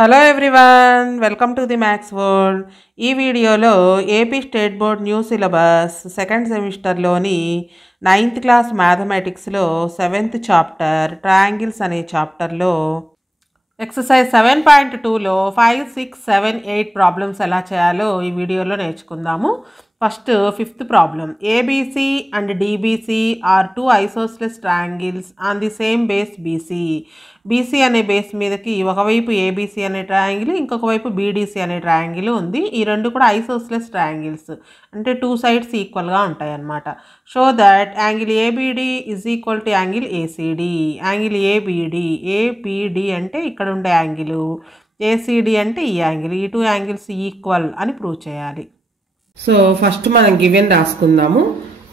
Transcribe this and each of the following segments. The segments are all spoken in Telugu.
Hello everyone, welcome to the maths world. ఈ వీడియోలో AP state board new syllabus second సెమిస్టర్లోని 9th క్లాస్ మ్యాథమెటిక్స్లో 7th చాప్టర్ ట్రయాంగిల్స్ అనే చాప్టర్లో ఎక్సర్సైజ్ 7.2లో 5, 6, 7, 8 ప్రాబ్లమ్స్ ఎలా చేయాలో ఈ వీడియోలో నేర్చుకుందాము. First 5th problem. ABC and DBC are two isosceles triangles on the same base BC. BC అనే బేస్ మీదకి ఒకవైపు ఏబీసీ అనే ట్రయాంగిల్, ఇంకొక వైపు బీడీసీ అనే ట్రయాంగిల్ ఉంది. ఈ రెండు కూడా ఐసోస్లెస్ ట్రయాంగిల్స్, అంటే టూ సైడ్స్ ఈక్వల్గా ఉంటాయి అన్నమాట. Show that angle ABD is equal to angle ACD. Angle ABD అంటే ఇక్కడ ఉండే యాంగిల్, ఏసీడి అంటే ఈ యాంగిల్, ఈ టూ యాంగిల్స్ ఈక్వల్ అని ప్రూవ్ చేయాలి. సో ఫస్ట్ మనం గివెన్ రాసుకుందాము.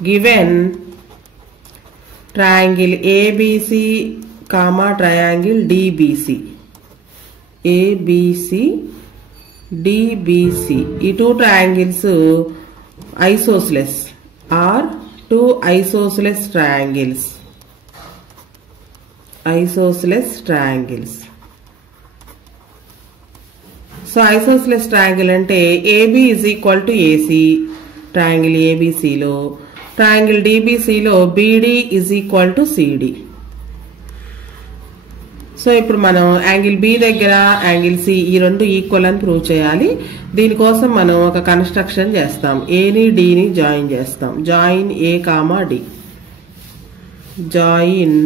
Given triangle ABC comma triangle DBC, ABC DBC, ఈ two triangles isosceles are two isosceles triangles, isosceles triangles. So isosceles triangle అంటే AB is equal to AC triangle ఏబిసిలో, ట్రయాంగిల్ డిబిసిలో BD is equal to CD. So ఇప్పుడు మనం యాంగిల్ బి దగ్గర యాంగిల్ సి ఈ రెండు ఈక్వల్ అని ప్రూవ్ చేయాలి. దీనికోసం మనం ఒక కన్స్ట్రక్షన్ చేస్తాం. ఏని డిని జాయిన్ చేస్తాం. Join A comma D, join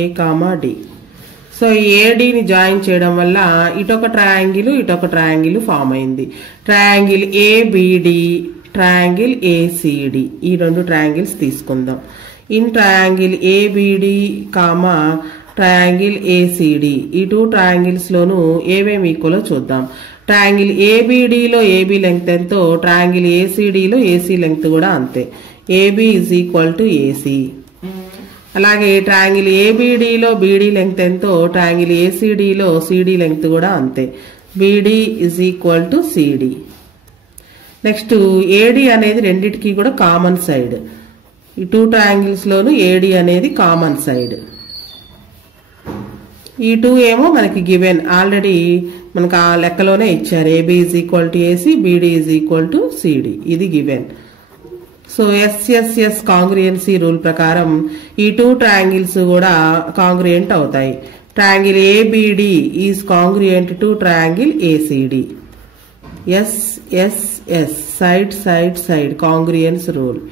A comma D. So ఏడిని జాయిన్ చేయడం వల్ల ఇటొక ట్రయాంగిల్ ఫామ్ అయింది. ట్రయాంగిల్ ఏబిడి, ట్రయాంగిల్ ఏసిడి, ఈ రెండు ట్రయాంగిల్స్ తీసుకుందాం. In triangle ABD comma triangle ACD, ఈ టూ ట్రయాంగిల్స్ లోను ఏమేమి ఈక్వలో చూద్దాం. ట్రయాంగిల్ ఏబిడిలో ఏబి లెంగ్త్ ఎంతో ట్రయాంగిల్ ఏసిడిలో ఏసీ లెంగ్త్ కూడా అంతే. AB is equal to AC. అలాగే ట్రయాంగిల్ ఏబిడిలో బీడీ లెంగ్త్ ఎంతో ట్రయాంగిల్ ఏసీడీలో సిడి లెంగ్త్ కూడా అంతే. BD is equal to CD. Next AD అనేది రెండిటికి కూడా కామన్ సైడ్. ఈ టూ ట్రయాంగిల్స్ లోను ఏడి అనేది కామన్ సైడ్. ఈ టూ ఏమో మనకి గివెన్, ఆల్రెడీ మనకు ఆ లెక్కలోనే ఇచ్చారు. AB is equal to AC, BD is equal to CD, ఇది given. So SSS congruency rule ప్రకారం ఈ టూ ట్రయాంగిల్స్ కూడా కాంగ్రియంట్ అవుతాయి. Triangle ABD is congruent to triangle ACD. SSS side side side congruence rule,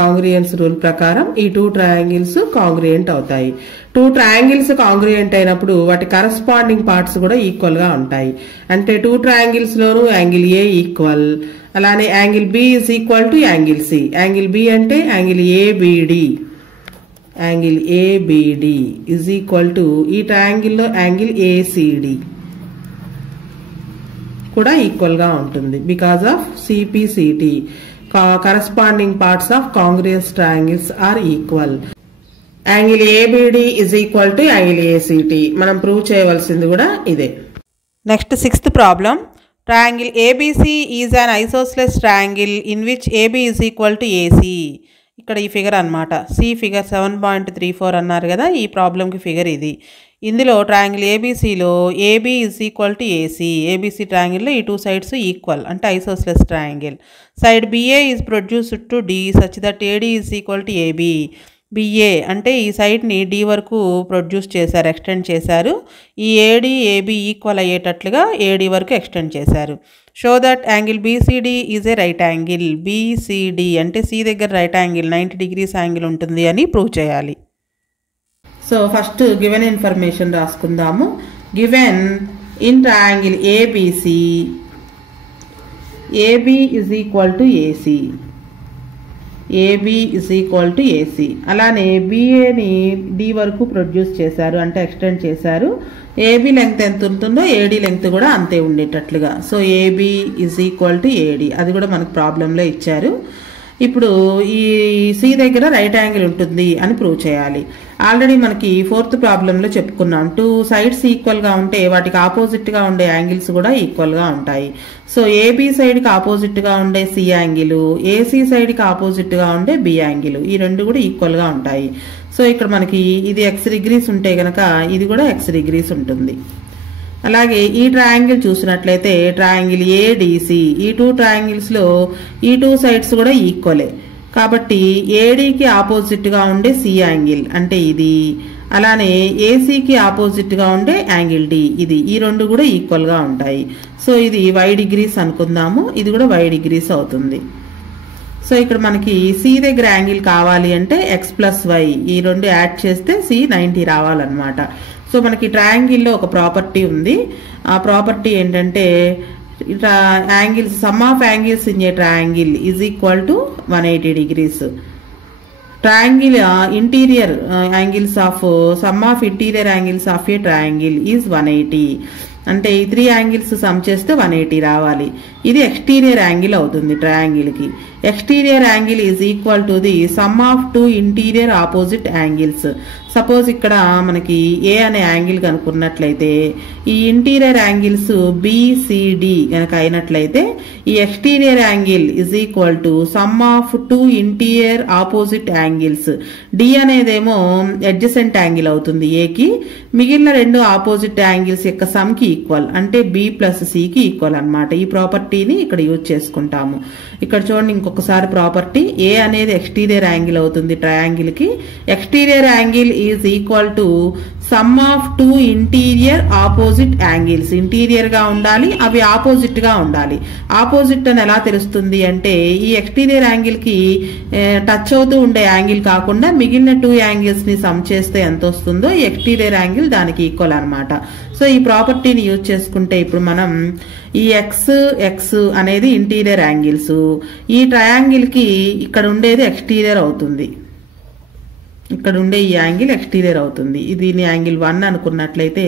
congruence rule ప్రకారం ఈ టూ ట్రయాంగిల్స్ కాంగ్రియంట్ అవుతాయి. టూ ట్రయాంగిల్స్ కాంగ్రియంట్ అయినప్పుడు వాటి కరస్పాండింగ్ పార్ట్స్ కూడా ఈక్వల్ గా ఉంటాయి. అంటే టూ ట్రయాంగిల్స్ లోను యాంగిల్ ఏ ఈక్వల్, అలానే angle B is equal to angle C. Angle B అంటే angle ABD, angle ABD is equal to ఈ ట్రయాంగిల్ లో యాంగిల్ ఏసిడి కూడా ఈక్వల్ గా ఉంటుంది. Because of CPCT, corresponding parts of congruous triangles are equal. Angle ABD is equal to angle ACD మనం ప్రూవ్ చేయవలసింది కూడా ఇదే. Next 6th problem. Triangle ABC is an isosceles triangle in which AB is equal to AC. ఇక్కడ ఈ ఫిగర్ అనమాట. సి ఫిగర్ 7.34 అన్నారు కదా, ఈ ప్రాబ్లంకి ఫిగర్ ఇది. ఇందులో ట్రయాంగిల్ ఏబిసిలో AB is equal to AC. ABC ట్రయాంగిల్లో ఈ టూ సైడ్స్ ఈక్వల్, అంటే isosceles triangle. Side BA is produced to D such that AD is equal to AB. BA అంటే ఈ సైడ్ని డి వరకు ప్రొడ్యూస్ చేశారు, ఎక్స్టెండ్ చేశారు. ఈ ఏడి ఏబి ఈక్వల్ అయ్యేటట్లుగా ఏడి వరకు ఎక్స్టెండ్ చేశారు. Show that angle BCD is a right angle. BCD అంటే సి దగ్గర రైట్ యాంగిల్ 90 degrees యాంగిల్ ఉంటుంది అని ప్రూవ్ చేయాలి. సో ఫస్ట్ గివెన్ ఇన్ఫర్మేషన్ రాసుకుందాము. Given in triangle ABC AB is equal to AC, AB is equal to AC. అలానే బిఏని డి వరకు ప్రొడ్యూస్ చేశారు, అంటే ఎక్స్టెండ్ చేశారు. ఏబి లెంగ్త్ ఎంత ఉంటుందో ఏడి లెంగ్త్ కూడా అంతే ఉండేటట్లుగా. So AB is equal to AD, అది కూడా మనకు ప్రాబ్లంలో ఇచ్చారు. ఇప్పుడు ఈ సి దగ్గర రైట్ యాంగిల్ ఉంటుంది అని ప్రూవ్ చేయాలి. ఆల్రెడీ మనకి 4th ప్రాబ్లంలో చెప్పుకున్నాం. టూ సైడ్స్ ఈక్వల్గా ఉంటే వాటికి ఆపోజిట్గా ఉండే యాంగిల్స్ కూడా ఈక్వల్గా ఉంటాయి. సో ఏబి సైడ్కి ఆపోజిట్గా ఉండే సి యాంగిల్, ఏసీ సైడ్కి ఆపోజిట్గా ఉండే బి యాంగిల్, ఈ రెండు కూడా ఈక్వల్గా ఉంటాయి. సో ఇక్కడ మనకి ఇది x డిగ్రీస్ ఉంటే గనక ఇది కూడా x డిగ్రీస్ ఉంటుంది. అలాగే ఈ ట్రయాంగిల్ చూసినట్లయితే ట్రయాంగిల్ ఏడిసి, ఈ 2 ట్రయాంగిల్స్ లో ఈ 2 సైడ్స్ కూడా ఈక్వలే. కాబట్టి ఏడీకి ఆపోజిట్ గా ఉండే సి యాంగిల్ అంటే ఇది, అలానే ఏసీకి ఆపోజిట్ గా ఉండే యాంగిల్ డి ఇది, ఈ రెండు కూడా ఈక్వల్ గా ఉంటాయి. సో ఇది y డిగ్రీస్ అనుకుందాము, ఇది కూడా y డిగ్రీస్ అవుతుంది. సో ఇక్కడ మనకి సి దగ్గర యాంగిల్ కావాలి అంటే x+y ఈ రెండు యాడ్ చేస్తే సి 90 రావాలన్నమాట. సో మనకి ట్రయాంగిల్లో ఒక ప్రాపర్టీ ఉంది. ఆ ప్రాపర్టీ ఏంటంటే angles some of angles in a triangle is equal to 180 degrees. Triangle interior angles of some of interior angles of a triangle is 180. అంటే ఈ 3 యాంగిల్స్ సమ్ చేస్తే 180 రావాలి. ఇది ఎక్స్టీరియర్ యాంగిల్ అవుతుంది ట్రయాంగిల్ కి. Exterior angle is equal to the some of 2 interior opposite angles. Suppose ఇక్కడ మనకి ఏ అనే యాంగిల్ కనుక్కున్నట్లయితే ఈ ఇంటీరియర్ యాంగిల్స్ బిసిడి కనుక అయినట్లయితే ఈ exterior angle is equal to sum of 2 interior opposite angles. D అనేదేమో అడ్జసెంట్ యాంగిల్ అవుతుంది ఏకి, మిగిలిన 2 ఆపోజిట్ యాంగిల్స్ యొక్క సమ్ కి ఈక్వల్ అంటే బి ప్లస్ సి కి ఈక్వల్ అన్నమాట. ఈ ప్రాపర్టీని ఇక్కడ యూజ్ చేసుకుంటాము. ఇక్కడ చూడండి ఇంకొకసారి ప్రాపర్టీ, ఏ అనేది ఎక్స్టీరియర్ యాంగిల్ అవుతుంది ట్రయాంగిల్ కి. Exterior angle is equal to sum of 2 interior opposite angles. Interior గా ఉండాలి, అవి ఆపోజిట్ గా ఉండాలి. ఆపోజిట్ అని ఎలా తెలుస్తుంది అంటే ఈ ఎక్స్టీరియర్ యాంగిల్ కి టచ్ అవుతూ ఉండే యాంగిల్ కాకుండా మిగిలిన 2 యాంగిల్స్ ని సమ్ చేస్తే ఎంత వస్తుందో ఈ ఎక్స్టీరియర్ యాంగిల్ దానికి ఈక్వల్ అన్నమాట. సో ఈ ప్రాపర్టీని యూజ్ చేసుకుంటే ఇప్పుడు మనం ఈ ఎక్స్ అనేది ఇంటీరియర్ యాంగిల్స్, ఈ ట్రయాంగిల్ కి ఇక్కడ ఉండేది ఎక్స్టీరియర్ అవుతుంది. ఇక్కడ ఉండే ఈ యాంగిల్ ఎక్స్టీరియర్ అవుతుంది. దీని యాంగిల్ 1 అనుకున్నట్లయితే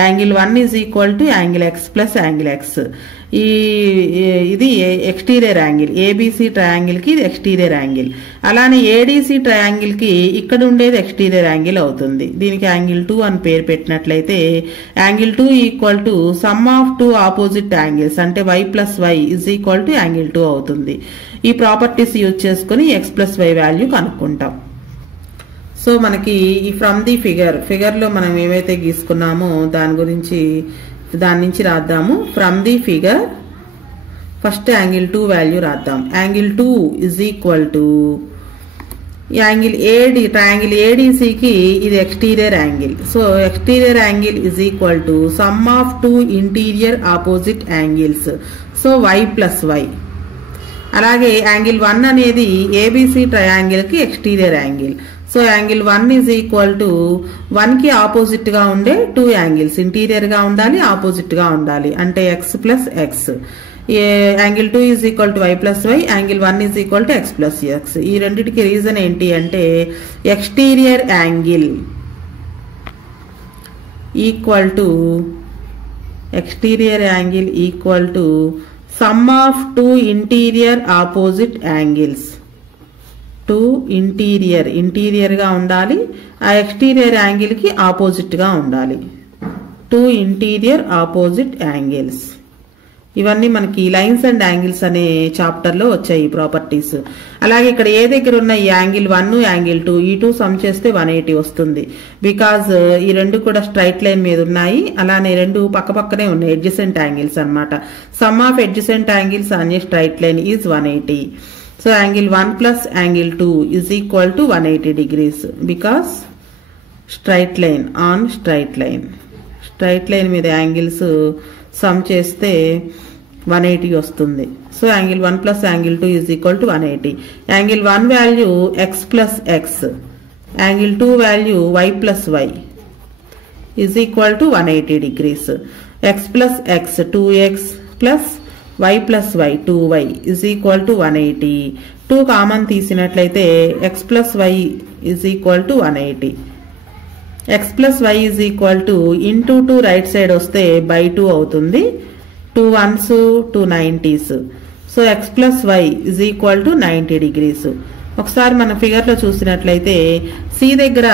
angle 1 is equal to angle X plus angle X. ఇది ఎక్స్టీరియర్ యాంగిల్. ఏబిసి ట్రయాంగిల్ కి ఇది ఎక్స్టీరియర్ యాంగిల్. అలానే ఏడిసి ట్రయాంగిల్ కి ఇక్కడ ఉండేది ఎక్స్టీరియర్ యాంగిల్ అవుతుంది. దీనికి యాంగిల్ 2 అని పేరు పెట్టినట్లయితే angle 2 equal to sum of 2 opposite angles అంటే y+y is equal to angle 2 అవుతుంది. ఈ ప్రాపర్టీస్ యూజ్ చేసుకుని x+y వాల్యూ కనుక్కుంటాం. సో మనకి ఈ ఫ్రమ్ ది ఫిగర్ లో మనం ఏమైతే గీసుకున్నామో దాని నుంచి రాద్దాము. From the figure first angle 2 value రాద్దాం. Angle 2 is equal to angle AD, triangle ఏడిసికి ఇది exterior angle. So exterior angle is equal to sum of 2 interior opposite angles. So y+y. అలాగే యాంగిల్ 1 అనేది ఏబిసి ట్రయాంగిల్ కి exterior angle. So angle 1 is equal to 1 కి ఆపోజిట్ గా ఉండే 2 యాంగిల్స్, ఇంటీరియర్ గా ఉండాలి, ఆపోజిట్ గా ఉండాలి అంటే x+x. Angle 2 is equal to y+y, angle 1 is equal to x+x. ఈ రెండింటికి రీజన్ ఏంటి అంటే exterior angle equal to sum of 2 interior opposite angles. 2 interior గా ఉండాలి, ఆ ఎక్స్టీరియర్ యాంగిల్ కి ఆపోజిట్ గా ఉండాలి. 2 ఇంటీరియర్ ఆపోజిట్ యాంగిల్స్. ఇవన్నీ మనకి లైన్స్ అండ్ యాంగిల్స్ అనే చాప్టర్ లో వచ్చాయి ఈ ప్రాపర్టీస్. అలాగే ఇక్కడ ఏ దగ్గర ఉన్న ఈ యాంగిల్ 1 యాంగిల్ 2 ఈ 2 సమ్ చేస్తే 180 వస్తుంది. బికాజ్ ఈ రెండు కూడా స్ట్రైట్ లైన్ మీద ఉన్నాయి, అలానే రెండు పక్కనే ఉన్నాయి, అడ్జసెంట్ యాంగిల్స్ అన్నమాట. Some of adjacent angles on a straight line is 180. So angle 1 plus angle 2 is equal to 180 degrees because straight line on straight line మీద యాంగిల్స్ సమ్ చేస్తే 180 వస్తుంది. So angle 1 plus angle 2 is equal to 180. Angle 1 value x+x, angle 2 value y+y is equal to 180 degrees. x+x 2x plus y+y 2y is equal to 180. 2 common తీసినట్లయితే x+y is equal to 180. x+y is equal to into 2 right side వస్తే by 2 అవుతుంది. 2 1s 2 90s. So x+y is equal to 90 degrees. ఒకసారి మన ఫిగర్ లో చూసినట్లయితే సి దగ్గర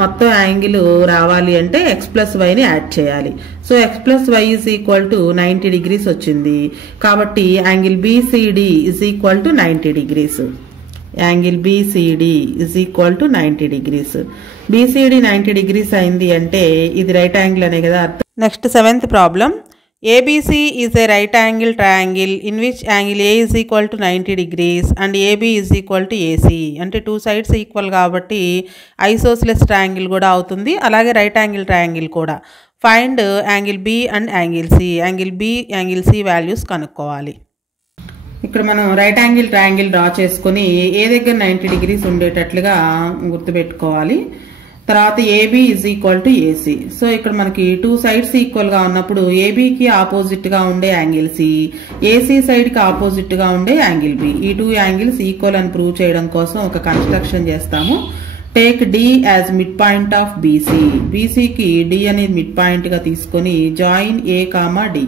మొత్తం యాంగిల్ రావాలి అంటే x+y ని యాడ్ చేయాలి. So x+y is equal to 90 degrees వచ్చింది. కాబట్టి angle BCD is equal to 90 degrees. Angle BCD is equal to 90 degrees. BCD 90 degrees అయింది అంటే ఇది రైట్ యాంగిల్ అనే కదా అర్థం. Next 7th problem. ABC is a right angle triangle in which angle A is equal to 90 degrees and AB is equal to AC. అంటే 2 sides ఈక్వల్ కాబట్టి ఐసోస్లెస్ ట్రయాంగిల్ కూడా అవుతుంది, అలాగే రైట్ యాంగిల్ ట్రయాంగిల్ కూడా. Find angle B and angle C. Angle B, angle C values కనుక్కోవాలి. ఇక్కడ మనం రైట్ యాంగిల్ ట్రయాంగిల్ డ్రా చేసుకుని ఏ దగ్గర 90 degrees ఉండేటట్లుగా గుర్తుపెట్టుకోవాలి. తర్వాత AB is equal to AC. So ఇక్కడ మనకి 2 sides ఈక్వల్ గా ఉన్నప్పుడు ఏబీకి ఆపోజిట్ గా ఉండే యాంగిల్ సి, ఏసీ సైడ్ కి ఆపోజిట్ గా ఉండే యాంగిల్ బి. ఈ 2 యాంగిల్స్ ఈక్వల్ అని ప్రూవ్ చేయడం కోసం ఒక కన్స్ట్రక్షన్ చేస్తాము. Take D as mid point of BC. బీసీకి డి అనేది మిడ్ పాయింట్ గా తీసుకొని జాయిన్ ఏ కామా డి,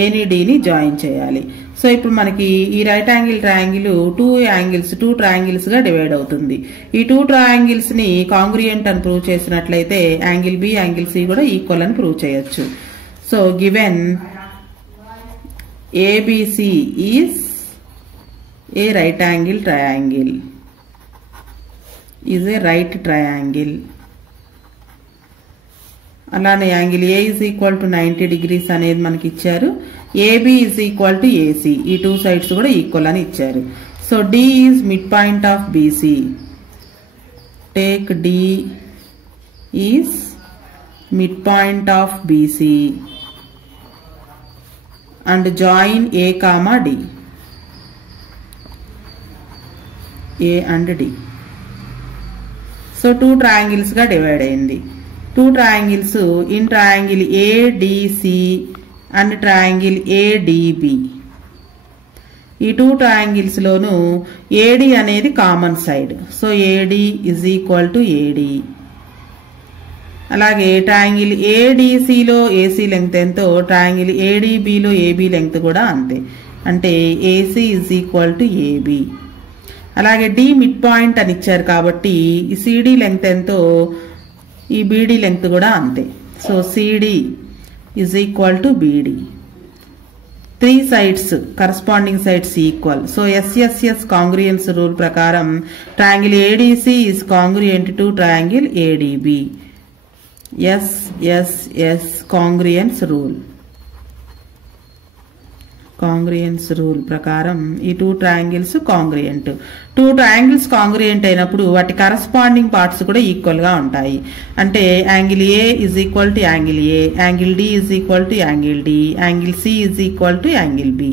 ఏని డిని జాయిన్ చేయాలి. సో ఇప్పుడు మనకి ఈ రైట్ యాంగిల్ ట్రయాంగిల్ 2 ట్రయాంగిల్స్ గా డివైడ్ అవుతుంది. ఈ 2 ట్రయాంగిల్స్ ని కాంగ్రియంట్ అని ప్రూవ్ చేసినట్లయితే యాంగిల్ బి, యాంగిల్ సి కూడా ఈక్వల్ అని ప్రూవ్ చేయొచ్చు. So given ABC is a right angle triangle, is a right triangle. అలానే angle A is equal to 90 degrees అనేది మనకి ఇచ్చారు. AB is equal to AC, ఈ 2 sides కూడా ఈక్వల్ అని ఇచ్చారు. So D is mid point of BC. Take D is mid point of BC and join A comma D, A and D. So 2 triangles గా డివైడ్ అయింది. 2 triangles in triangle ADC and triangle ADB. ఈ 2 triangles లోను AD అనేది common side. So AD is equal to AD. అలాగే ట్రయాంగిల్ ADC లో AC లెంగ్త్ ఎంతో ట్రయాంగిల్ ADB లో AB లెంగ్త్ కూడా అంతే, అంటే AC is equal to AB. అలాగే D మిడ్ పాయింట్ అని ఇచ్చారు కాబట్టి ఈ CD లెంగ్త్ ఎంతో ఈ BD లెంగ్త్ కూడా అంతే. So CD is equal to BD. 3 sides corresponding sides equal. So SSS congruence rule ప్రకారం triangle ADC is congruent to triangle ADB. SSS congruence rule ప్రకారం ఈ 2 triangles కాంగ్రియంట్. 2 triangles కాంగ్రియంట్ అయినప్పుడు వాటి కరస్పాండింగ్ పార్ట్స్ కూడా ఈక్వల్ గా ఉంటాయి. అంటే angle A is equal to angle A, angle D is equal to angle D, angle C is equal to angle B.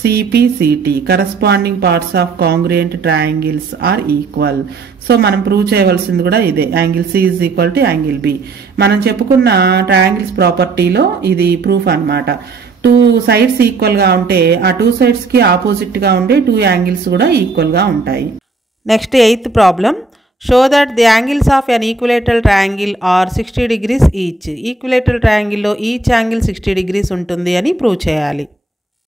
CPCT corresponding parts of congruent triangles are equal. So మనం ప్రూవ్ చేయవలసింది కూడా ఇదే, angle C is equal to angle B. మనం చెప్పుకున్న ట్రయాంగిల్స్ ప్రాపర్టీలో ఇది ప్రూఫ్ అన్నమాట. 2 sides ఈక్వల్ గా ఉంటే ఆ 2 sides కి ఆపోజిట్ గా ఉండే 2 angles కూడా ఈక్వల్ గా ఉంటాయి. Next 8th problem. Show that the angles of an equilateral triangle are 60 degrees each. Equilateral triangle లో ఈచ్ యాంగిల్ 60 degrees ఉంటుంది అని ప్రూవ్ చేయాలి.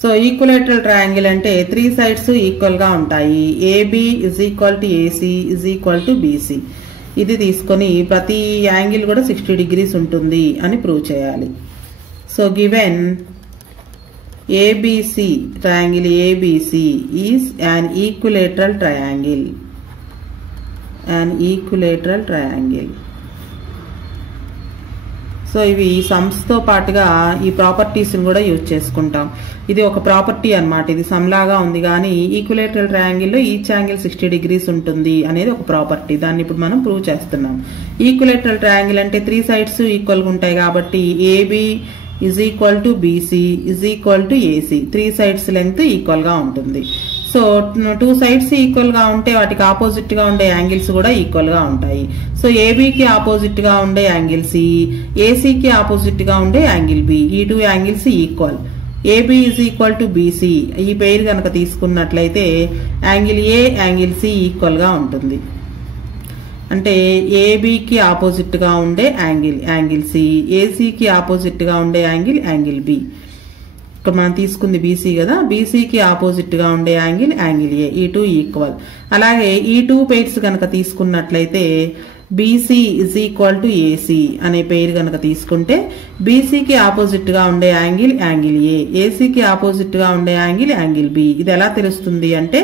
సో ఈక్విలేటరల్ ట్రయాంగిల్ అంటే 3 sides ఈక్వల్ గా ఉంటాయి. AB is equal to AC is equal to BC. ఇది తీసుకొని ప్రతి యాంగిల్ కూడా 60 degrees ఉంటుంది అని ప్రూవ్ చేయాలి. So given ABC, triangle ABC is an equilateral triangle. So ఇవి సమ్స్ తో పాటుగా ఈ ప్రాపర్టీస్ కూడా యూజ్ చేసుకుంటాం. ఇది ఒక ప్రాపర్టీ అన్నమాట. ఇది సమ్ లాగా ఉంది కానీ ఈక్విలేటరల్ ట్రయాంగిల్ లో ఈచ్ యాంగిల్ 60 degrees ఉంటుంది అనేది ఒక ప్రాపర్టీ. దాన్ని ఇప్పుడు మనం ప్రూవ్ చేస్తున్నాం. ఈక్విలేటరల్ ట్రయాంగిల్ అంటే 3 sides ఈక్వల్ గా ఉంటాయి కాబట్టి AB is equal to BC is equal to AC. 3 sides length equal గా ఉంటుంది. సో 2 sides ఈక్వల్ గా ఉంటే వాటికి ఆపోజిట్ గా ఉండే యాంగిల్స్ కూడా ఈక్వల్ గా ఉంటాయి. సో ఏబికి ఆపోజిట్ గా ఉండే యాంగిల్ సి, ఏసీకి ఆపోజిట్ గా ఉండే యాంగిల్ బి. ఈ 2 angles equal. AB is equal to BC. ఈ పేరు కనుక తీసుకున్నట్లయితే angle A, angle C equal గా ఉంటుంది. అంటే ఏబికి ఆపోజిట్ గా ఉండే యాంగిల్ సి, ఏసీకి ఆపోజిట్ గా ఉండే యాంగిల్ బి. ఇక్కడ మనం తీసుకుంది బీసీ కదా, బీసీకి ఆపోజిట్ గా ఉండే యాంగిల్ ఏ. ఈ 2 ఈక్వల్. అలాగే ఈ 2 pairs కనుక తీసుకున్నట్లయితే BC is equal to AC అనే పేరు కనుక తీసుకుంటే బీసీకి ఆపోజిట్ గా ఉండే యాంగిల్ యాంగిల్ ఏ, ఏసీకి ఆపోజిట్ గా ఉండే యాంగిల్ యాంగిల్ బి. ఇది ఎలా తెలుస్తుంది అంటే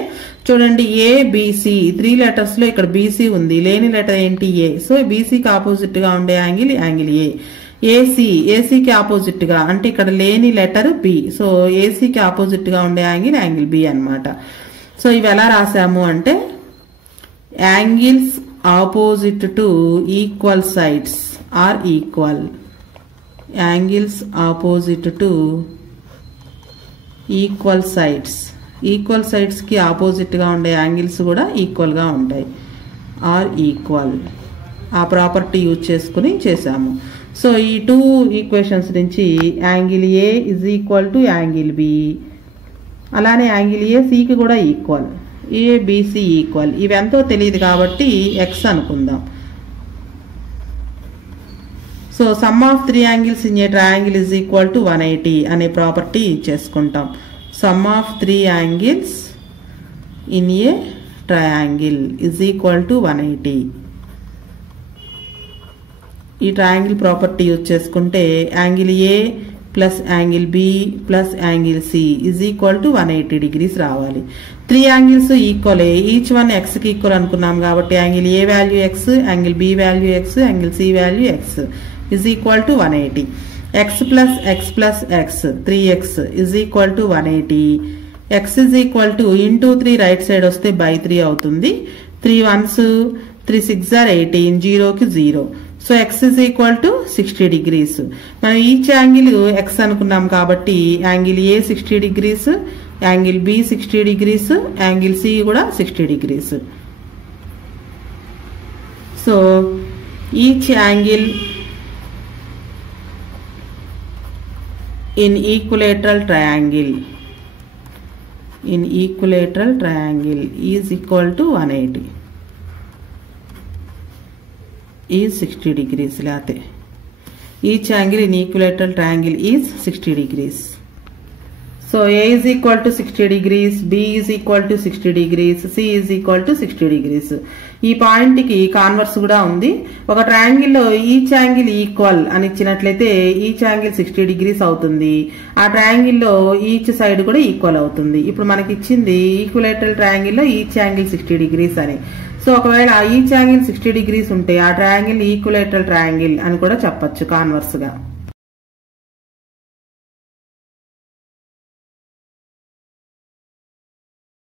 చూడండి, ఏ బీసీ 3 లెటర్స్ లో ఇక్కడ బీసీ ఉంది, లేని లెటర్ ఏంటి ఏ. సో బీసీకి ఆపోజిట్ గా ఉండే యాంగిల్ యాంగిల్ ఏ. ఏసీ, ఏసీకి ఆపోజిట్ గా అంటే ఇక్కడ లేని లెటర్ బి, సో ఏసీకి ఆపోజిట్ గా ఉండే యాంగిల్ యాంగిల్ బి అన్నమాట. సో ఇవి ఎలా రాసాము అంటే angles opposite to equal sides are equal. Angles opposite to equal sides. Equal sides ki opposite ga unde angles kuda equal ga untayi. Are equal. ఆ ప్రాపర్టీ యూజ్ చేసుకుని చేసాము. సో ఈ 2 ఈక్వేషన్స్ నుంచి angle A is equal to angle B, అలానే యాంగిల్ ఏ సికి కూడా ఈక్వల్, ఏబిసి ఈక్వల్. ఇవి ఎంతో తెలియదు కాబట్టి ఎక్స్ అనుకుందాం. So sum of 3 angles in a triangle is equal to 180 అనే ప్రాపర్టీ చేసుకుంటాం. Sum of 3 angles in a triangle is equal to 180. ఈ ట్రయాంగిల్ ప్రాపర్టీ యూజ్ చేసుకుంటే angle A plus angle B plus angle C is equal to 180 degrees రావాలి. 3 యాంగిల్స్ ఈక్వలే, ఈచ్ వన్ ఎక్స్ కి ఈక్వల్ అనుకున్నాం కాబట్టి angle A value x, angle B value x, angle C value X is equal to 180. X plus X plus X 3x is equal to 180. X is equal to into 3 right side వస్తే బై 3 అవుతుంది. 3 1s 3 6 are 18, 0కి 0. So x is equal to 60 degrees. మనం ఈచ్ యాంగిల్ ఎక్స్ అనుకున్నాం కాబట్టి angle A 60 degrees, angle B 60 degrees, angle C కూడా 60 degrees. So each angle in equilateral triangle is equal to 180 is 60 degrees. లేతే each angle in equilateral triangle is 60 degrees. So A is equal to 60 degrees, B is equal to 60 degrees, C is equal to 60 degrees. ఈ పాయింట్ కి కాన్వర్స్ కూడా ఉంది. ఒక ట్రయాంగిల్ లో ఈచ్ యాంగిల్ ఈక్వల్ అని ఇచ్చినట్లయితే ఈచ్ యాంగిల్ 60 డిగ్రీస్ అవుతుంది. ఆ ట్రయాంగిల్ లో ఈచ్ సైడ్ కూడా ఈక్వల్ అవుతుంది. ఇప్పుడు మనకి ఇచ్చింది ఈక్విలేటరల్ ట్రయాంగిల్ లో ఈచ్ యాంగిల్ 60 డిగ్రీస్ అని. సో ఒకవేళ ఈచ్ యాంగిల్ 60 డిగ్రీస్ ఉంటే ఆ ట్రయాంగిల్ ఈక్విలేటరల్ ట్రయాంగిల్ అని కూడా చెప్పొచ్చు కాన్వర్స్ గా.